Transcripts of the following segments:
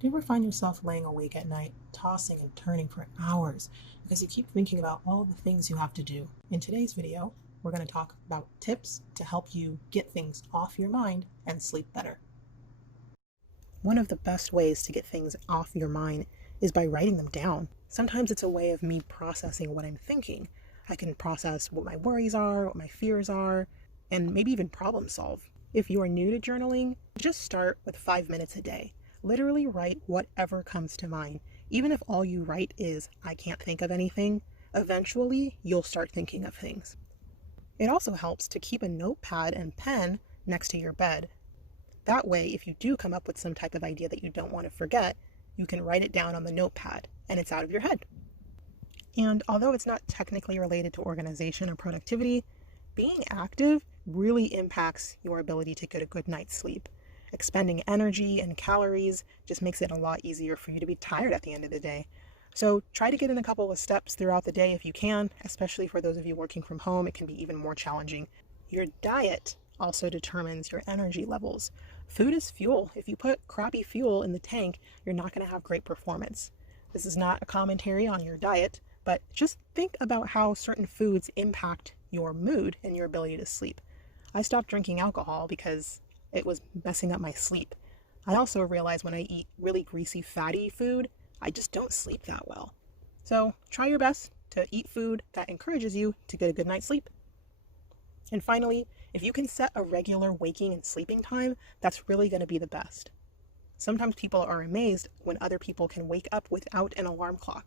Do you ever find yourself laying awake at night, tossing and turning for hours because you keep thinking about all the things you have to do? In today's video, we're going to talk about tips to help you get things off your mind and sleep better. One of the best ways to get things off your mind is by writing them down. Sometimes it's a way of me processing what I'm thinking. I can process what my worries are, what my fears are, and maybe even problem solve. If you are new to journaling, just start with 5 minutes a day. Literally write whatever comes to mind. Even if all you write is, I can't think of anything, eventually you'll start thinking of things. It also helps to keep a notepad and pen next to your bed. That way, if you do come up with some type of idea that you don't want to forget, you can write it down on the notepad and it's out of your head. And although it's not technically related to organization or productivity, being active really impacts your ability to get a good night's sleep. Expending energy and calories just makes it a lot easier for you to be tired at the end of the day. So try to get in a couple of steps throughout the day if you can, especially for those of you working from home. It can be even more challenging. Your diet also determines your energy levels. Food is fuel. If you put crappy fuel in the tank, you're not going to have great performance. This is not a commentary on your diet, but just think about how certain foods impact your mood and your ability to sleep. I stopped drinking alcohol because it was messing up my sleep. I also realize when I eat really greasy, fatty food, I just don't sleep that well. So try your best to eat food that encourages you to get a good night's sleep. And finally, if you can set a regular waking and sleeping time, that's really going to be the best. Sometimes people are amazed when other people can wake up without an alarm clock.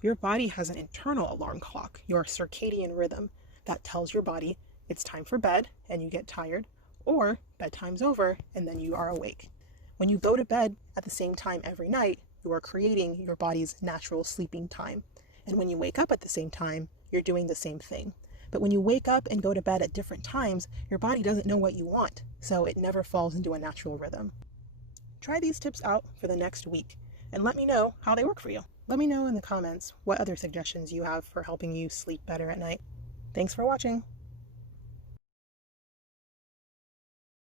Your body has an internal alarm clock, your circadian rhythm, that tells your body it's time for bed and you get tired, or bedtime's over and then you are awake. When you go to bed at the same time every night, you are creating your body's natural sleeping time. And when you wake up at the same time, you're doing the same thing. But when you wake up and go to bed at different times, your body doesn't know what you want, so it never falls into a natural rhythm. Try these tips out for the next week and let me know how they work for you. Let me know in the comments what other suggestions you have for helping you sleep better at night. Thanks for watching.